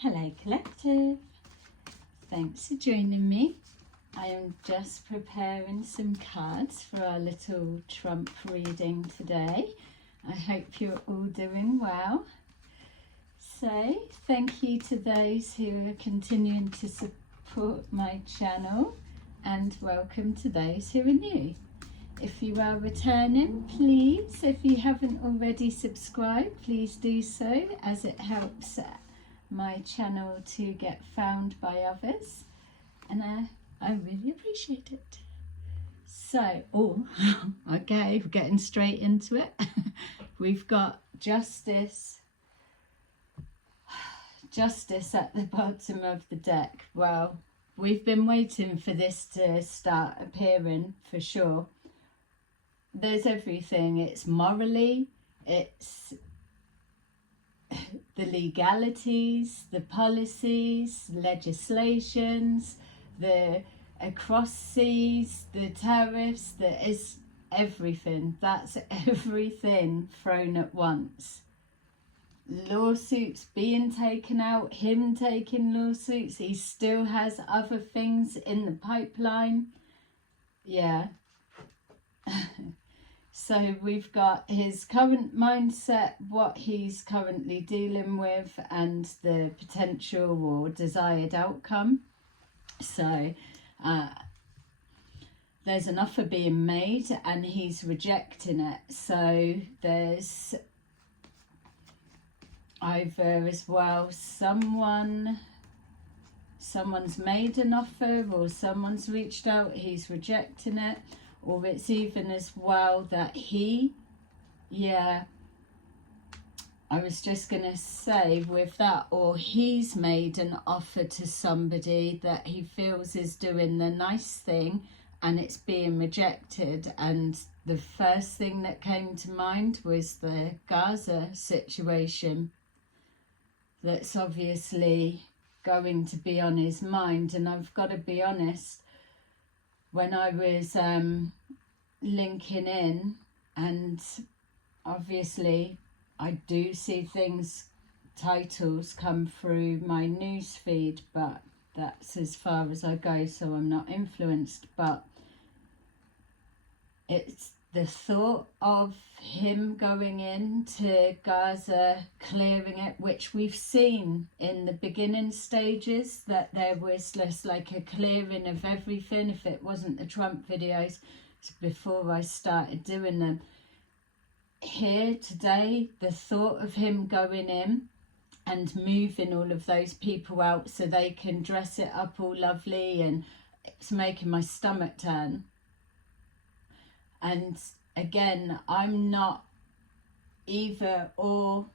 Hello Collective, thanks for joining me. I am just preparing some cards for our little Trump reading today. I hope you're all doing well. So thank you to those who are continuing to support my channel, and welcome to those who are new. If you are returning, please, if you haven't already subscribed, please do so, as it helps my channel to get found by others, and I really appreciate it. So, okay, we're getting straight into it. We've got Justice at the bottom of the deck. Well, we've been waiting for this to start appearing for sure. There's everything. It's morally, it's the legalities, the policies, legislations, the across seas, the tariffs, is everything. That's everything thrown at once. Lawsuits being taken out, him taking lawsuits, he still has other things in the pipeline. Yeah. So we've got his current mindset, what he's currently dealing with, and the potential or desired outcome. So there's an offer being made and he's rejecting it. So there's either as well someone's made an offer, or someone's reached out, he's rejecting it. Or it's even as well that I was just going to say with that, or he's made an offer to somebody that he feels is doing the nice thing and it's being rejected. And the first thing that came to mind was the Gaza situation. That's obviously going to be on his mind. And I've got to be honest, when I was linking in, and obviously I do see titles come through my news feed, but that's as far as I go, so I'm not influenced. But it's the thought of him going into Gaza, clearing it, which we've seen in the beginning stages, that there was just like a clearing of everything. If it wasn't the Trump videos, it's before I started doing them. Here today, the thought of him going in and moving all of those people out so they can dress it up all lovely, and it's making my stomach turn. And again, I'm not either or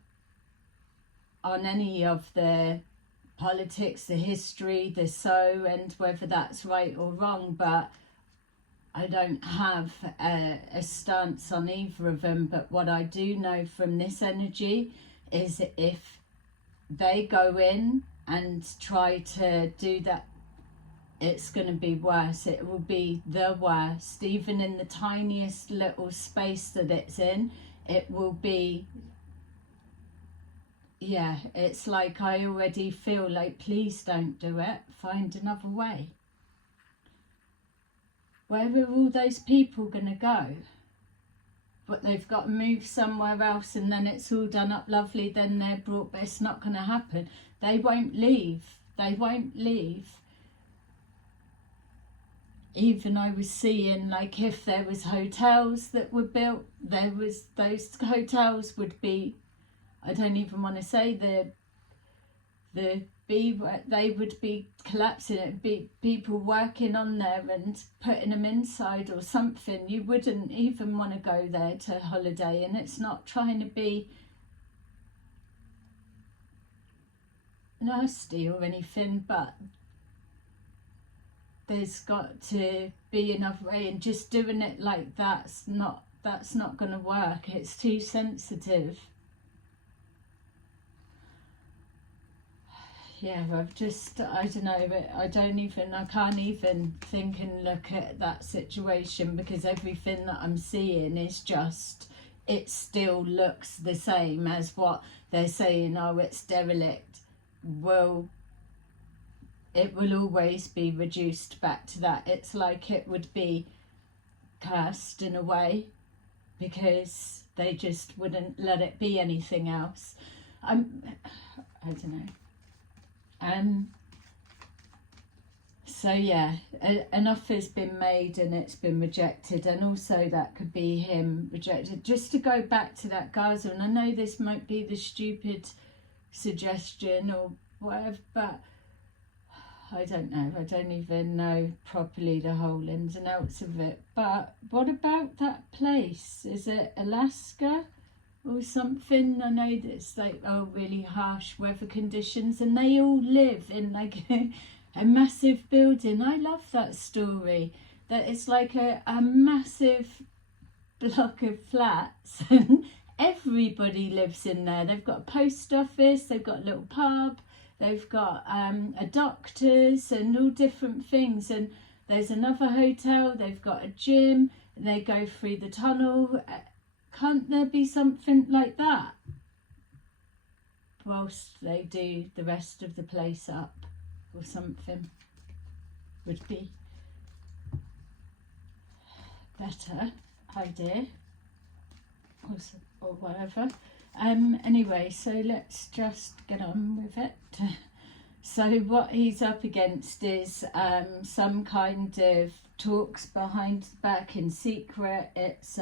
on any of the politics, the history, and whether that's right or wrong, but I don't have a stance on either of them. But what I do know from this energy is if they go in and try to do that, it's going to be worse. It will be the worst. Even in the tiniest little space that it's in, it will be, it's like I already feel like, please don't do it. Find another way. Where are all those people going to go? But they've got to move somewhere else, and then it's all done up lovely, then they're brought, but it's not going to happen. They won't leave. They won't leave. Even I was seeing, like, if there was hotels that were built, those hotels would be, I don't even want to say they would be collapsing. It'd be people working on there and putting them inside or something. You wouldn't even want to go there to holiday. And it's not trying to be nasty or anything, but there's got to be another way, and just doing it like that's not going to work. It's too sensitive. Yeah, I don't know, but I can't even think and look at that situation, because everything that I'm seeing is just, it still looks the same as what they're saying, oh, it's derelict. it will always be reduced back to that. It's like it would be cursed in a way, because they just wouldn't let it be anything else. I don't know. So yeah, an offer's been made and it's been rejected, and also that could be him rejected. Just to go back to that Gaza, and I know this might be the stupid suggestion or whatever, but I don't know. I don't even know properly the whole ins and outs of it. But what about that place? Is it Alaska or something? I know that it's like, oh, really harsh weather conditions, and they all live in like a massive building. I love that story. That it's like a massive block of flats and everybody lives in there. They've got a post office, they've got a little pub, they've got a doctor's and all different things, and there's another hotel, they've got a gym, they go through the tunnel. Can't there be something like that whilst they do the rest of the place up, or something? Would be better idea, or whatever. Anyway, so let's just get on with it. So what he's up against is some kind of talks behind the back in secret. It's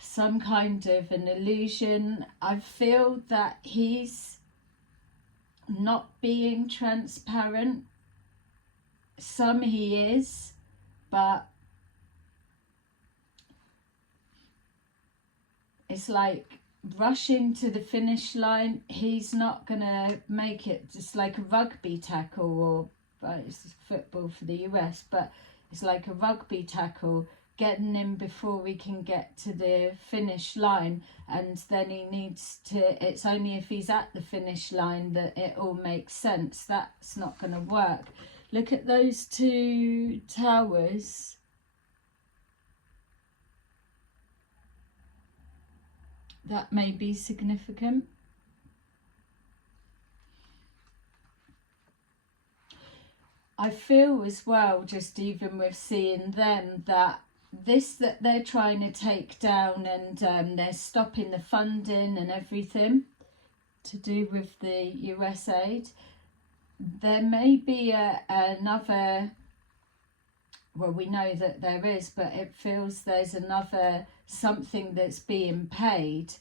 some kind of an illusion. I feel that he's not being transparent. Some he is, but it's like rushing to the finish line. He's not gonna make it. Just like a rugby tackle, or it's football for the US, but it's like a rugby tackle, getting him before we can get to the finish line, and then he needs to, it's only if he's at the finish line that it all makes sense. That's not going to work. Look at those two towers. That may be significant. I feel as well, just even with seeing them, that that they're trying to take down, and they're stopping the funding and everything to do with the US aid. There may be another, well, we know that there is, but it feels there's another something that's being paid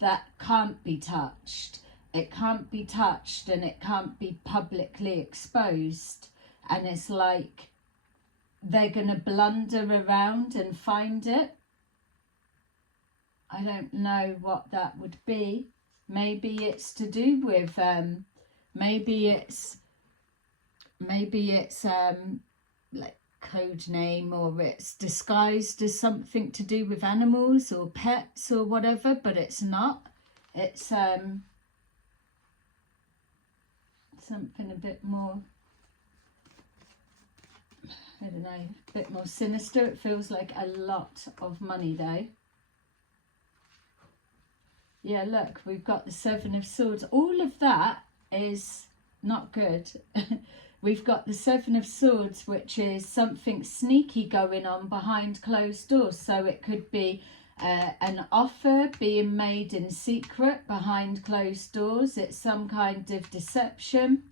that can't be touched. It can't be touched, and it can't be publicly exposed. And it's like they're going to blunder around and find it. I don't know what that would be. Maybe it's to do with maybe it's like code name, or it's disguised as something to do with animals or pets or whatever, but it's not. It's something a bit more, I don't know, a bit more sinister. It feels like a lot of money though. Yeah, look, we've got the Seven of Swords. All of that is not good. We've got the Seven of Swords, which is something sneaky going on behind closed doors. So it could be an offer being made in secret behind closed doors. It's some kind of deception.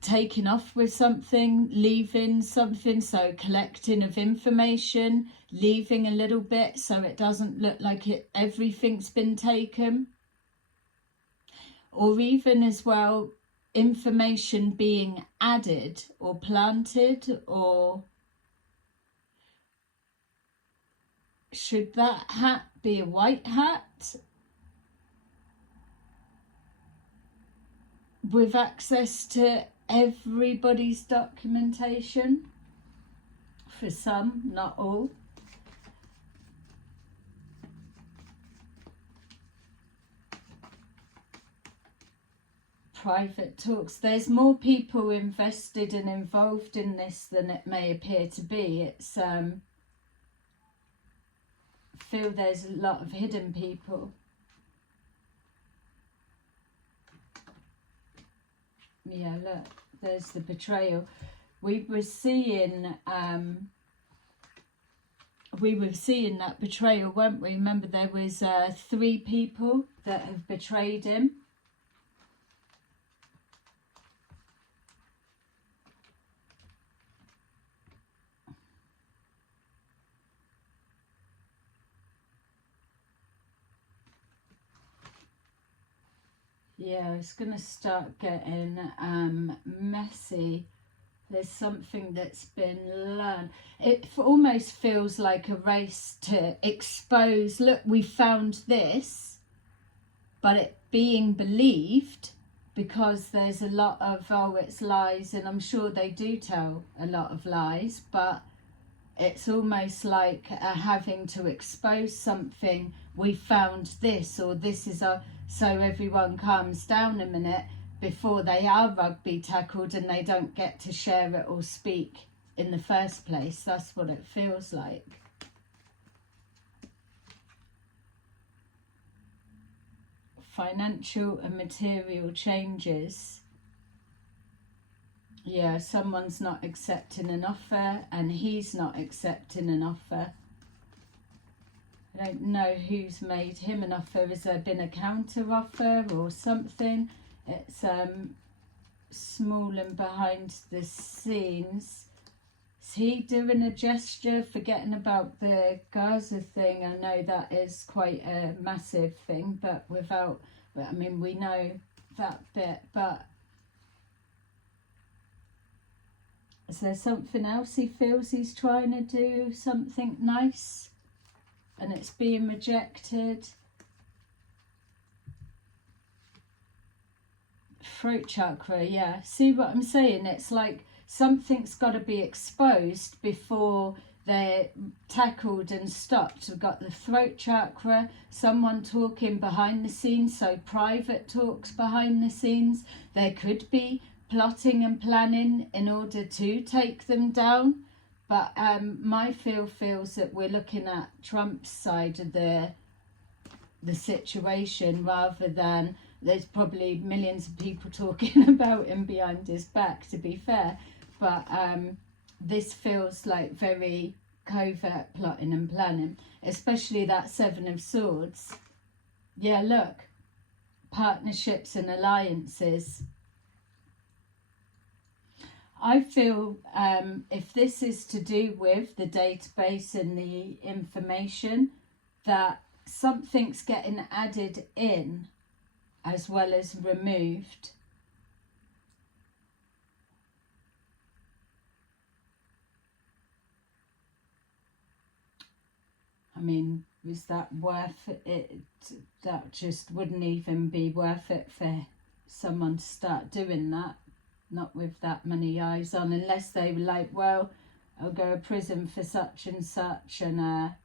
Taking off with something, leaving something, so collecting of information, leaving a little bit so it doesn't look like everything's been taken. Or even as well, information being added or planted, or should that hat be a white hat with access to everybody's documentation? For some, not all. Private talks. There's more people invested and involved in this than it may appear to be. It's I feel there's a lot of hidden people. Yeah, look, there's the betrayal. We were seeing that betrayal, weren't we? Remember, there was 3 people that have betrayed him. Yeah, it's going to start getting messy. There's something that's been learned. It almost feels like a race to expose, look, we found this, but it being believed because there's a lot of, oh, it's lies, and I'm sure they do tell a lot of lies, but it's almost like having to expose something. We found this, or this is a, so everyone calms down a minute before they are rugby tackled and they don't get to share it or speak in the first place. That's what it feels like. Financial and material changes. Yeah, someone's not accepting an offer and he's not accepting an offer. I don't know who's made him an offer. Has there been a counter offer or something? It's small and behind the scenes. Is he doing a gesture, forgetting about the Gaza thing? I know that is quite a massive thing, but without, I mean, we know that bit, but is there something else he feels he's trying to do, something nice, and it's being rejected? Throat chakra, yeah. See what I'm saying? It's like something's got to be exposed before they're tackled and stopped. We've got the throat chakra, someone talking behind the scenes, so private talks behind the scenes. There could be plotting and planning in order to take them down. But my feel feels that we're looking at Trump's side of the situation, rather than, there's probably millions of people talking about him behind his back, to be fair. But this feels like very covert plotting and planning, especially that 7 of Swords. Yeah, look, partnerships and alliances. I feel if this is to do with the database and the information, that something's getting added in as well as removed. I mean, is that worth it? That just wouldn't even be worth it for someone to start doing that. Not with that many eyes on, unless they were like, well, I'll go to prison for such and such, and I'll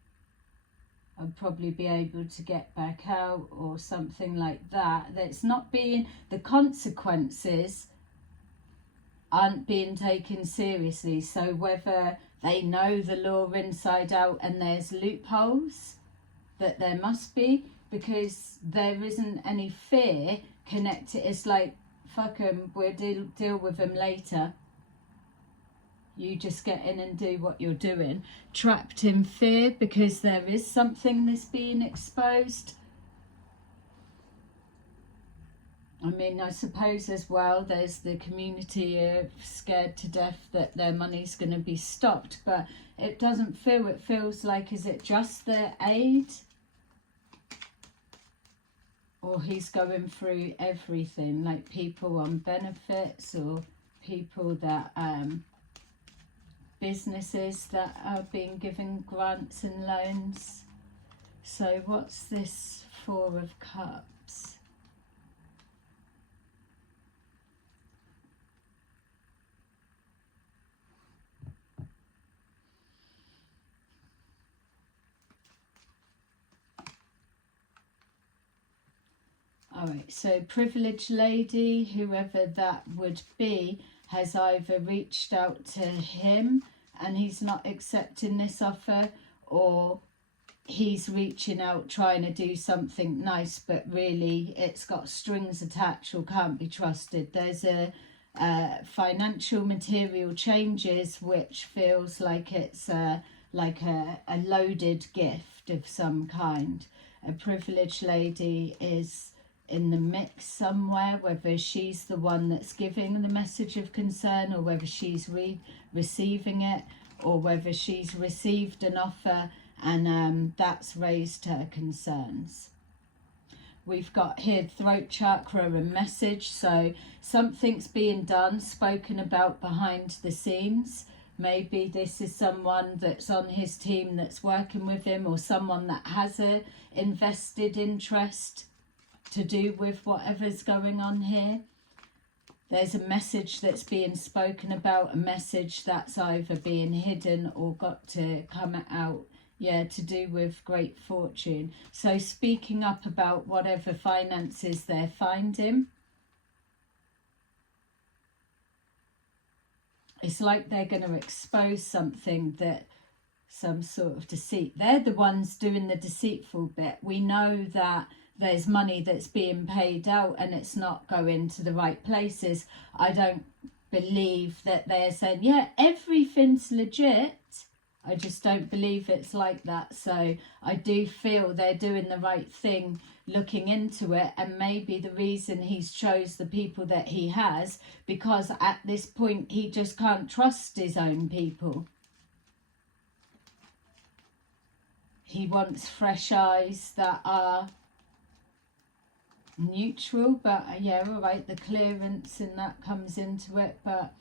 probably be able to get back out, or something like that. That's not being, the consequences aren't being taken seriously. So whether they know the law inside out and there's loopholes, that there must be, because there isn't any fear connected. It's like, fuck them, we'll deal with them later. You just get in and do what you're doing. Trapped in fear because there is something that's being exposed. I mean, I suppose as well, there's the community scared to death that their money's going to be stopped. But it doesn't feel, it feels like, is it just their aid? Or he's going through everything, like people on benefits, or people that, businesses that are being given grants and loans. So what's this 4 of Cups? Alright, so privileged lady, whoever that would be, has either reached out to him and he's not accepting this offer, or he's reaching out trying to do something nice, but really it's got strings attached or can't be trusted. There's a financial material changes, which feels like it's like a loaded gift of some kind. A privileged lady is in the mix somewhere, whether she's the one that's giving the message of concern, or whether she's receiving it, or whether she's received an offer and that's raised her concerns. We've got here throat chakra and message, so something's being done, spoken about behind the scenes. Maybe this is someone that's on his team that's working with him, or someone that has a invested interest to do with whatever's going on here. There's a message that's being spoken about, a message that's either being hidden or got to come out. Yeah, to do with great fortune. So speaking up about whatever finances they're finding. It's like they're going to expose something, that some sort of deceit. They're the ones doing the deceitful bit. We know that there's money that's being paid out and it's not going to the right places. I don't believe that they're saying, yeah, everything's legit. I just don't believe it's like that. So I do feel they're doing the right thing, looking into it, and maybe the reason he's chose the people that he has, because at this point he just can't trust his own people. He wants fresh eyes that are neutral, but yeah, all right, the clearance and that comes into it, but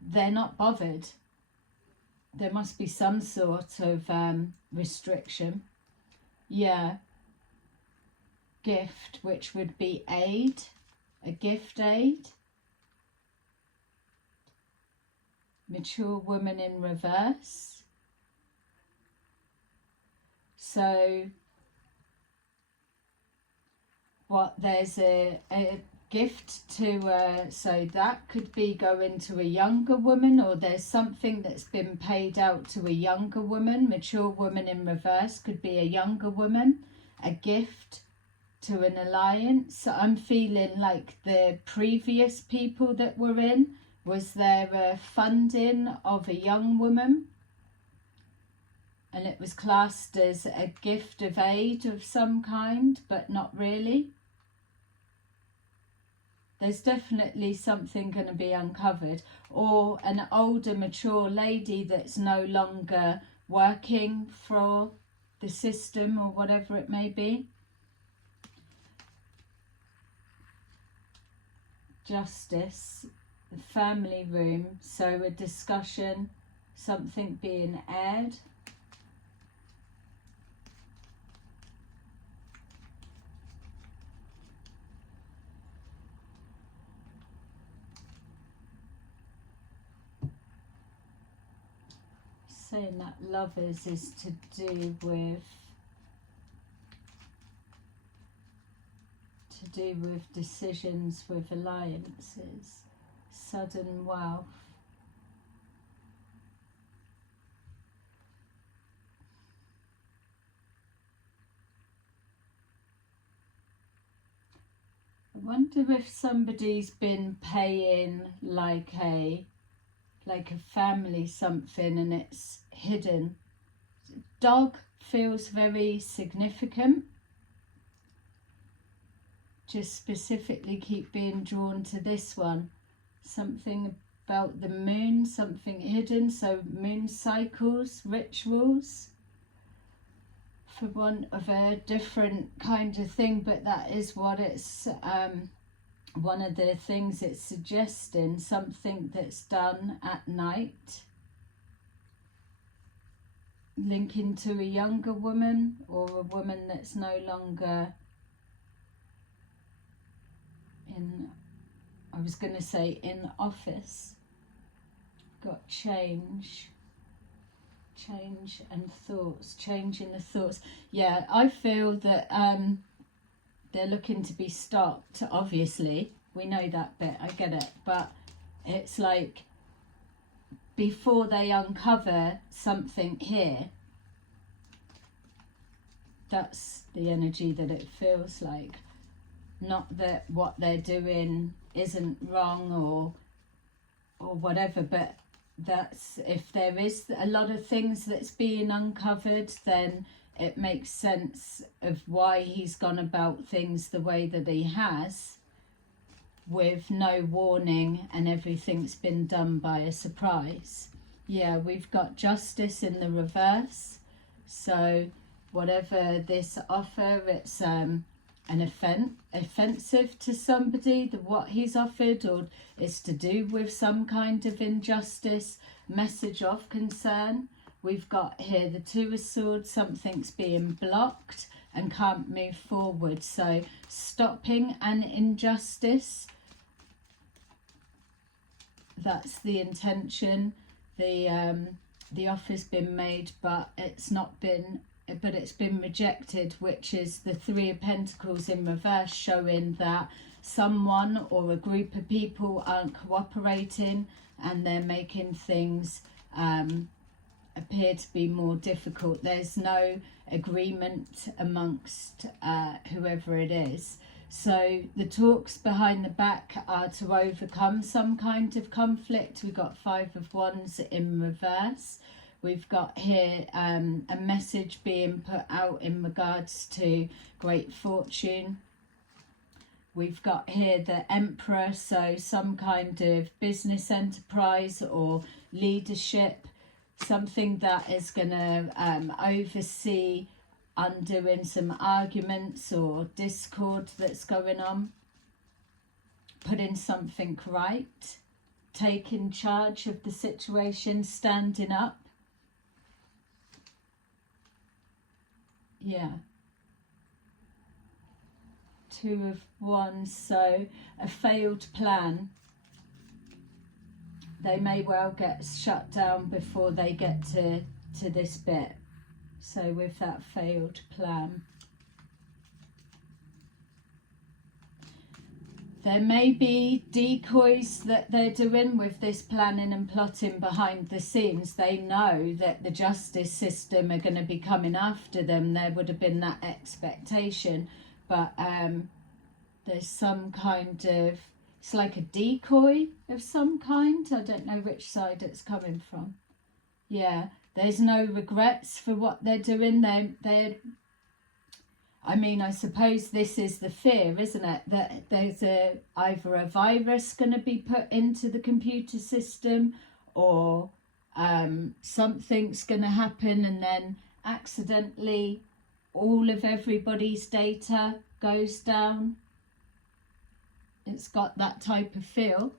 they're not bothered. There must be some sort of restriction. Yeah. Gift, which would be aid, a gift aid. Mature woman in reverse. So what, there's a gift to, so that could be going to a younger woman, or there's something that's been paid out to a younger woman. Mature woman in reverse could be a younger woman. A gift to an alliance. I'm feeling like the previous people that were in, was there a funding of a young woman? And it was classed as a gift of aid of some kind, but not really. There's definitely something going to be uncovered. Or an older, mature lady that's no longer working for the system, or whatever it may be. Justice, the family room, so a discussion, something being aired. Saying that lovers is to do with decisions, with alliances, sudden wealth. I wonder if somebody's been paying like a family something and it's hidden. Dog feels very significant. Just specifically keep being drawn to this one. Something about the moon, something hidden. So moon cycles, rituals, for want of a different kind of thing, but that is what it's, one of the things it's suggesting, something that's done at night. Linking to a younger woman, or a woman that's no longer in, I was going to say in office. Got change and thoughts, changing the thoughts. Yeah, I feel that they're looking to be stopped, obviously. We know that bit, I get it. But it's like, before they uncover something here, that's the energy that it feels like. Not that what they're doing isn't wrong, or or whatever. But that's, if there is a lot of things that's being uncovered, then it makes sense of why he's gone about things the way that he has, with no warning, and everything's been done by a surprise. Yeah, we've got justice in the reverse. So whatever this offer, it's an offensive to somebody, what he's offered, or it's to do with some kind of injustice, message of concern. We've got here the Two of Swords, something's being blocked and can't move forward. So stopping an injustice, that's the intention. The offer's been made, but it's been rejected, which is the Three of Pentacles in reverse, showing that someone or a group of people aren't cooperating, and they're making things appear to be more difficult. There's no agreement amongst whoever it is. So the talks behind the back are to overcome some kind of conflict. We've got Five of Wands in reverse. We've got here a message being put out in regards to great fortune. We've got here the Emperor, so some kind of business enterprise or leadership, something that is going to oversee undoing some arguments or discord that's going on, putting something right, taking charge of the situation, standing up. Yeah. Two of Wands, so a failed plan. They may well get shut down before they get to this bit. So with that failed plan, there may be decoys that they're doing with this planning and plotting behind the scenes. They know that the justice system are going to be coming after them. There would have been that expectation, but there's some kind of, it's like a decoy of some kind. I don't know which side it's coming from. Yeah, there's no regrets for what they're doing. They're I mean, I suppose this is the fear, isn't it? That there's either a virus going to be put into the computer system, or something's going to happen, and then accidentally all of everybody's data goes down. It's got that type of feel.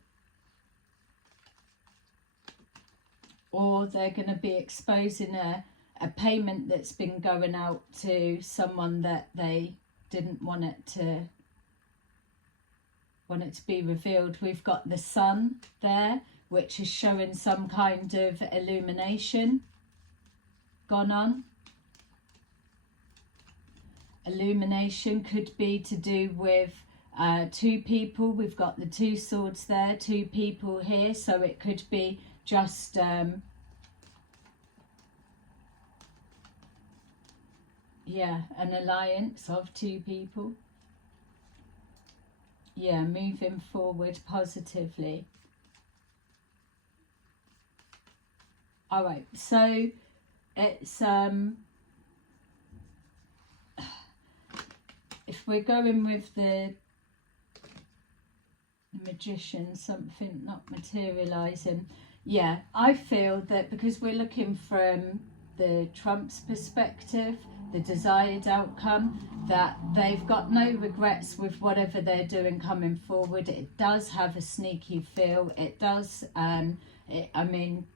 Or they're going to be exposing a payment that's been going out to someone that they didn't want it to be revealed. We've got the Sun there, which is showing some kind of illumination gone on. Illumination could be to do with two people. We've got the Two Swords there, two people here, so it could be just yeah, an alliance of two people. Yeah, moving forward positively. All right, so it's if we're going with the Magician, something not materializing. Yeah, I feel that because we're looking from the Trump's perspective, the desired outcome, that they've got no regrets with whatever they're doing coming forward. It does have a sneaky feel. It does, I mean,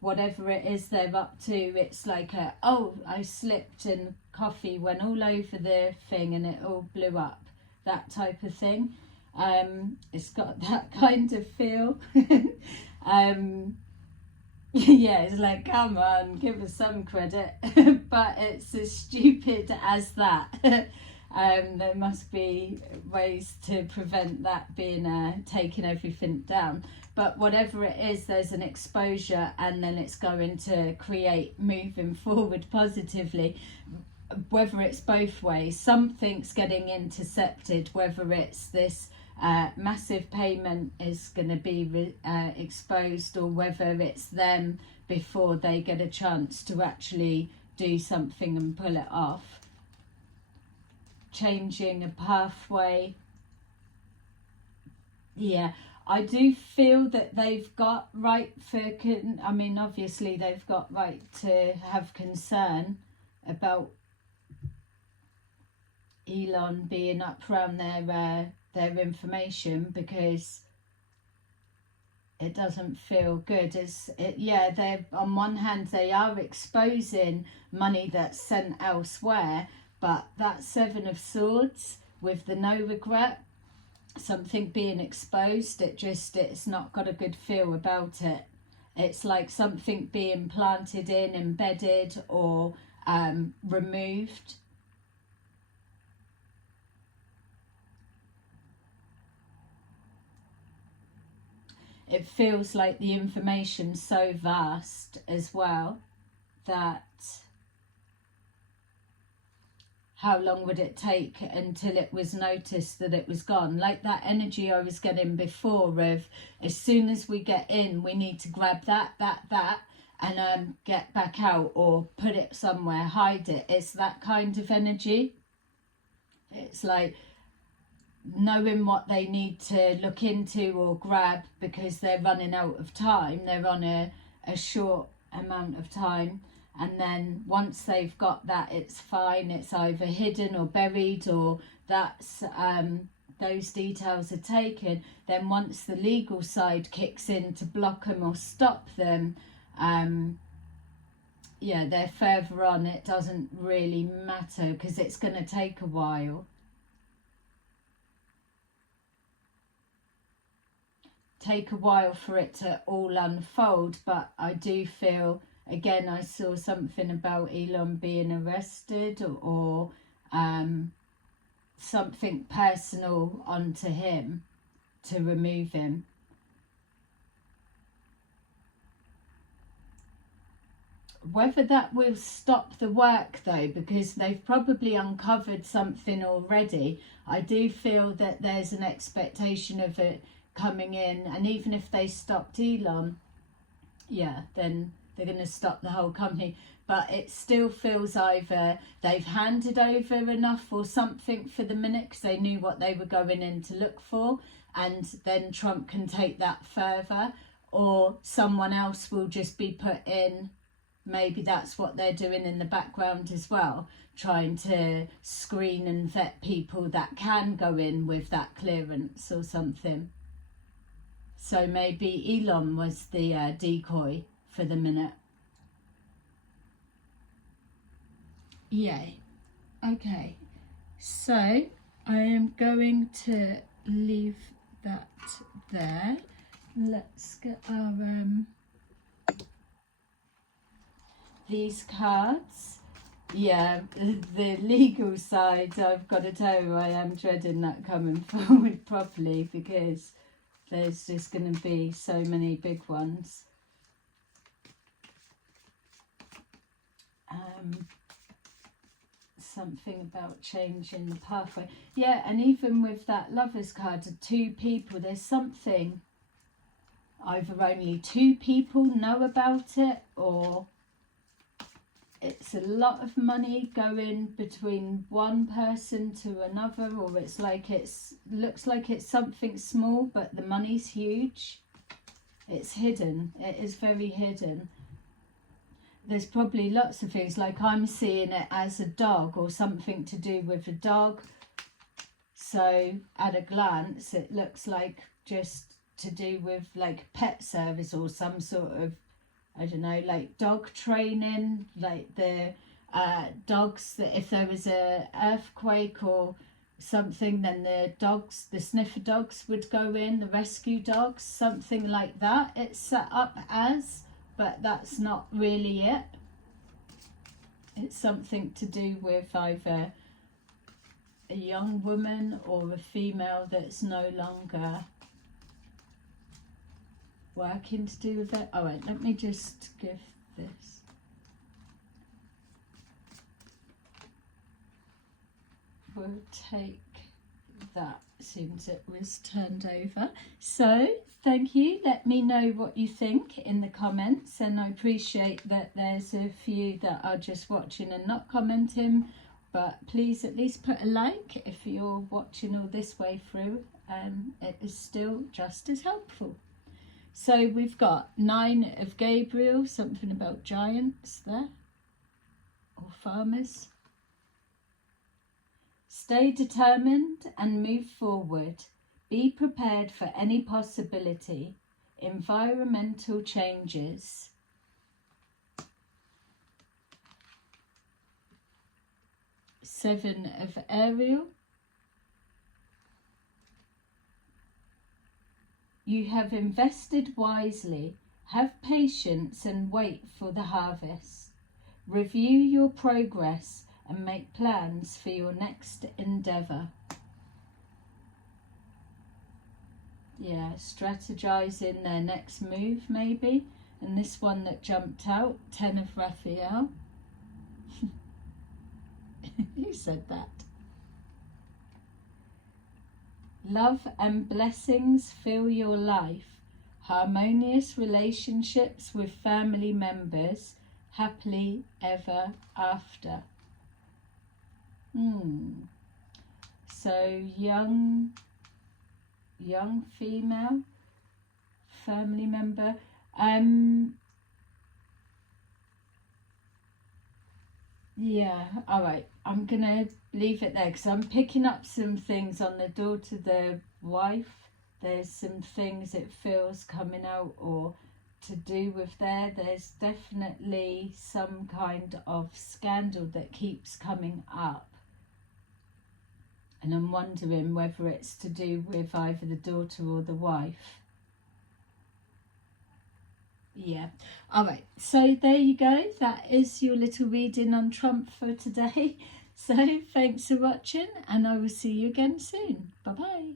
whatever it is they're up to, it's like oh, I slipped and coffee went all over the thing and it all blew up, that type of thing. It's got that kind of feel. Yeah, it's like, come on, give us some credit. But it's as stupid as that. There must be ways to prevent that being taking everything down. But whatever it is, there's an exposure, and then it's going to create moving forward positively. Whether it's both ways, something's getting intercepted, whether it's this massive payment is going to be exposed, or whether it's them before they get a chance to actually do something and pull it off. Changing a pathway. Yeah, I do feel that they've got right for, I mean, obviously they've got right to have concern about Elon being up around their information, because it doesn't feel good. Yeah, they're, on one hand they are exposing money that's sent elsewhere, but that Seven of Swords with the no regret, something being exposed, it's not got a good feel about it. It's like something being planted in, embedded, or removed. It feels like the information's so vast as well that how long would it take until it was noticed that it was gone? Like that energy I was getting before of, as soon as we get in, we need to grab that, and get back out, or put it somewhere, hide it. It's that kind of energy. It's like knowing what they need to look into or grab, because they're running out of time. They're on a short amount of time. And then once they've got that, it's fine. It's either hidden or buried, or that's those details are taken. Then once the legal side kicks in to block them or stop them, yeah, they're further on. It doesn't really matter, because it's going to take a while. Take a while for it to all unfold, but I do feel, again, I saw something about Elon being arrested, or something personal onto him to remove him. Whether that will stop the work though, because they've probably uncovered something already, I do feel that there's an expectation of it coming in. And even if they stopped Elon, yeah, then they're going to stop the whole company. But it still feels either they've handed over enough or something for the minute, because they knew what they were going in to look for, and then Trump can take that further, or someone else will just be put in. Maybe that's what they're doing in the background as well, trying to screen and vet people that can go in with that clearance or something. So maybe Elon was the decoy for the minute. Yay. Okay, so I am going to leave that there. Let's get our these cards. Yeah, the legal side, I've got to tell you, I am dreading that coming forward properly, because there's just going to be so many big ones. Something about changing the pathway. Yeah, and even with that Lovers card, two people, there's something, either only two people know about it, or it's a lot of money going between one person to another, or it's like looks like it's something small, but the money's huge. It's hidden. It is very hidden. There's probably lots of things, like I'm seeing it as a dog, or something to do with a dog. So at a glance, it looks like just to do with like pet service, or some sort of, I don't know, like dog training, like the dogs, that if there was a earthquake or something, then the dogs, the sniffer dogs would go in, the rescue dogs, something like that it's set up as, but that's not really it. It's something to do with either a young woman or a female that's no longer working to do with it. All right, let me just give this. We'll take that seems it was turned over. So thank you. Let me know what you think in the comments, and I appreciate that there's a few that are just watching and not commenting, but please at least put a like if you're watching all this way through. It is still just as helpful. So we've got 9 of Gabriel, something about giants there, or farmers. Stay determined and move forward. Be prepared for any possibility. Environmental changes. Seven of Ariel. You have invested wisely. Have patience and wait for the harvest. Review your progress and make plans for your next endeavour. Yeah, strategizing their next move maybe. And this one that jumped out, 10 of Raphael. Who said that? Love and blessings fill your life. Harmonious relationships with family members. Happily ever after. So young female family member. Yeah, all right, I'm gonna leave it there because I'm picking up some things on the daughter, the wife. There's some things it feels coming out or to do with there. There's definitely some kind of scandal that keeps coming up, and I'm wondering whether it's to do with either the daughter or the wife. Yeah, all right, so there you go. That is your little reading on Trump for today. So thanks for watching, and I will see you again soon. Bye bye.